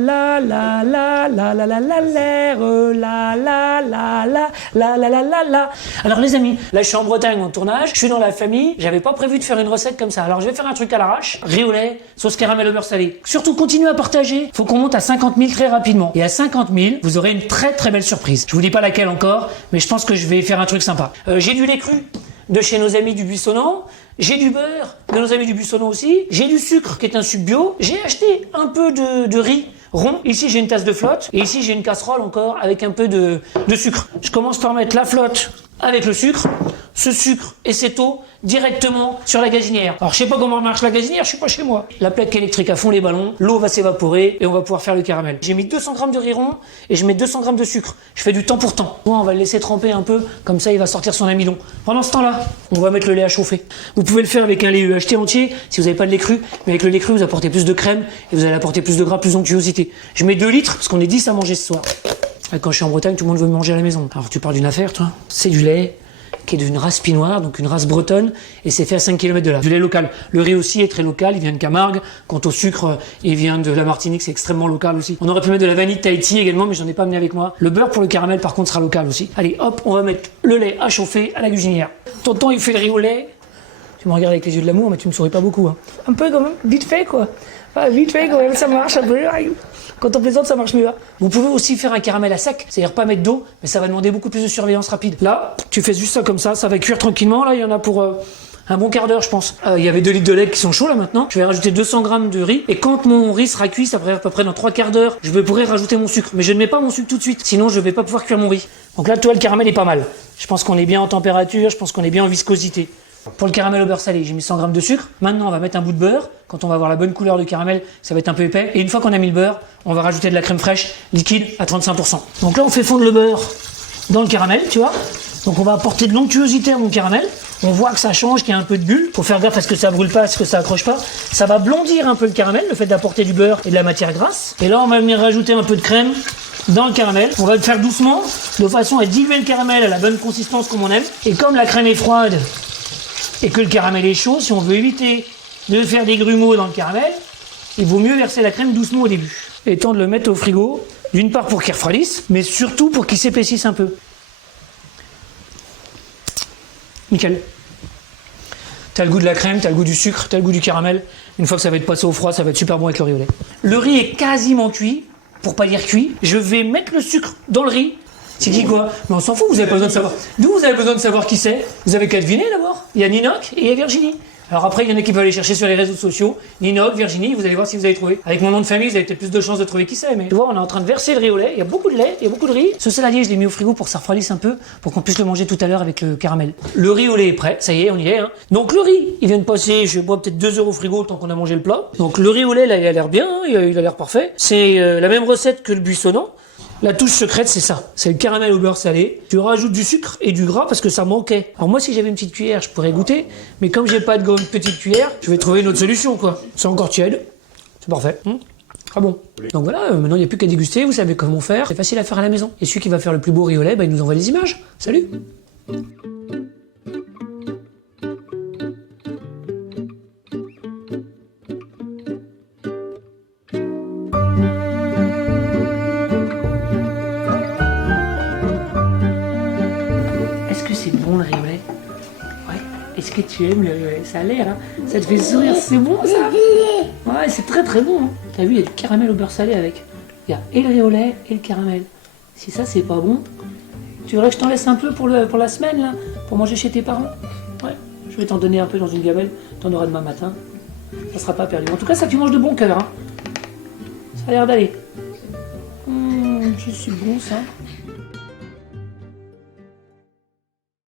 La la la la la la la l'air, la la la la la la la la la. Alors les amis, là je suis en Bretagne en tournage, je suis dans la famille, j'avais pas prévu de faire une recette comme ça. Alors je vais faire un truc à l'arrache, riz au lait, sauce caramel au beurre salé. Surtout continuez à partager, faut qu'on monte à 50 000 très rapidement. Et à 50 000, vous aurez une très très belle surprise. Je vous dis pas laquelle encore, mais je pense que je vais faire un truc sympa. J'ai du lait cru de chez nos amis du Buissonnant, j'ai du beurre de nos amis du Buissonnant aussi, j'ai du sucre qui est un sucre bio, j'ai acheté un peu de riz rond, ici j'ai une tasse de flotte, et ici j'ai une casserole encore avec un peu de sucre. Je commence par mettre la flotte avec le sucre, ce sucre et cette eau directement sur la gazinière. Alors je sais pas comment marche la gazinière, je suis pas chez moi. La plaque électrique à fond les ballons, l'eau va s'évaporer et on va pouvoir faire le caramel. J'ai mis 200 g de riz rond et je mets 200 g de sucre. Je fais du temps pour temps. Moi on va le laisser tremper un peu, comme ça il va sortir son amidon. Pendant ce temps-là, on va mettre le lait à chauffer. Vous pouvez le faire avec un lait UHT entier si vous n'avez pas de lait cru, mais avec le lait cru vous apportez plus de crème et vous allez apporter plus de gras, plus d'onctuosité. Je mets 2 litres parce qu'on est 10 à manger ce soir. Et quand je suis en Bretagne, tout le monde veut manger à la maison. Alors tu parles d'une affaire toi, c'est du lait qui est d'une race pinoire, donc une race bretonne, et c'est fait à 5 km de là. Du lait local. Le riz aussi est très local, il vient de Camargue. Quant au sucre, il vient de la Martinique, c'est extrêmement local aussi. On aurait pu mettre de la vanille de Tahiti également, mais j'en ai pas amené avec moi. Le beurre pour le caramel, par contre, sera local aussi. Allez, hop, on va mettre le lait à chauffer à la cuisinière. Tonton, il fait le riz au lait. Tu me regardes avec les yeux de l'amour, mais tu me souris pas beaucoup. Hein. Un peu quand même, vite fait quoi. Ah, vite fait quand même, ça marche un peu. Quand on plaisante, ça marche mieux. Hein. Vous pouvez aussi faire un caramel à sec, c'est-à-dire pas mettre d'eau, mais ça va demander beaucoup plus de surveillance rapide. Là, tu fais juste ça comme ça va cuire tranquillement. Là, il y en a pour un bon quart d'heure, je pense. Il y avait 2 litres de lait qui sont chauds là maintenant. Je vais rajouter 200 g de riz. Et quand mon riz sera cuit, ça va à peu près dans 3 quarts d'heure, je pourrai rajouter mon sucre. Mais je ne mets pas mon sucre tout de suite, sinon je vais pas pouvoir cuire mon riz. Donc là, toi, le caramel est pas mal. Je pense qu'on est bien en température, je pense qu'on est bien en viscosité. Pour le caramel au beurre salé, j'ai mis 100 g de sucre. Maintenant, on va mettre un bout de beurre. Quand on va avoir la bonne couleur de caramel, ça va être un peu épais. Et une fois qu'on a mis le beurre, on va rajouter de la crème fraîche liquide à 35%. Donc là, on fait fondre le beurre dans le caramel, tu vois. Donc on va apporter de l'onctuosité à mon caramel. On voit que ça change, qu'il y a un peu de bulle. Faut faire gaffe à ce que ça brûle pas, à ce que ça accroche pas. Ça va blondir un peu le caramel, le fait d'apporter du beurre et de la matière grasse. Et là, on va venir rajouter un peu de crème dans le caramel. On va le faire doucement, de façon à diluer le caramel à la bonne consistance comme on aime. Et comme la crème est froide, et que le caramel est chaud, si on veut éviter de faire des grumeaux dans le caramel, il vaut mieux verser la crème doucement au début. Et temps de le mettre au frigo, d'une part pour qu'il refroidisse, mais surtout pour qu'il s'épaississe un peu. Nickel. T'as le goût de la crème, t'as le goût du sucre, t'as le goût du caramel. Une fois que ça va être passé au froid, ça va être super bon avec le riz au lait. Le riz est quasiment cuit, pour pas dire cuit. Je vais mettre le sucre dans le riz. C'est qui quoi? Mais on s'en fout, vous avez pas besoin de savoir. D'où vous avez besoin de savoir qui c'est? Vous avez qu'à deviner d'abord. Il y a Ninoc et il y a Virginie. Alors après, il y en a qui peuvent aller chercher sur les réseaux sociaux. Ninoc, Virginie, vous allez voir si vous avez trouvé. Avec mon nom de famille, vous avez peut-être plus de chances de trouver qui c'est. Mais tu vois, on est en train de verser le riz au lait. Il y a beaucoup de lait, il y a beaucoup de riz. Ce saladier, je l'ai mis au frigo pour que ça refroidisse un peu, pour qu'on puisse le manger tout à l'heure avec le caramel. Le riz au lait est prêt, ça y est, on y est. Hein. Donc le riz, il vient de passer, je bois peut-être 2 heures au frigo tant qu'on a mangé le plat. Donc le riz au lait, là, il a l'air bien, hein, il a l'air parfait. C'est la même recette que le Buissonnant. La touche secrète, c'est ça. C'est le caramel au beurre salé. Tu rajoutes du sucre et du gras parce que ça manquait. Alors moi, si j'avais une petite cuillère, je pourrais goûter. Mais comme j'ai pas de petite cuillère, je vais trouver une autre solution, quoi. C'est encore tiède. C'est parfait. Ah bon. Donc voilà, maintenant, il n'y a plus qu'à déguster. Vous savez comment faire. C'est facile à faire à la maison. Et celui qui va faire le plus beau riz au lait, il nous envoie les images. Salut! Bon le riz au lait. Ouais. Est-ce que tu aimes le riz au lait? Ça a l'air, hein. Ça te fait sourire, c'est bon ça? Ouais, c'est très très bon. Hein. T'as vu, il y a du caramel au beurre salé avec. Il y a et le riz au lait et le caramel. Si ça c'est pas bon, tu voudrais que je t'en laisse un peu pour la semaine là, pour manger chez tes parents? Ouais. Je vais t'en donner un peu dans une gamelle. T'en auras demain matin. Ça sera pas perdu. En tout cas, ça tu manges de bon cœur. Hein. Ça a l'air d'aller. C'est bon ça.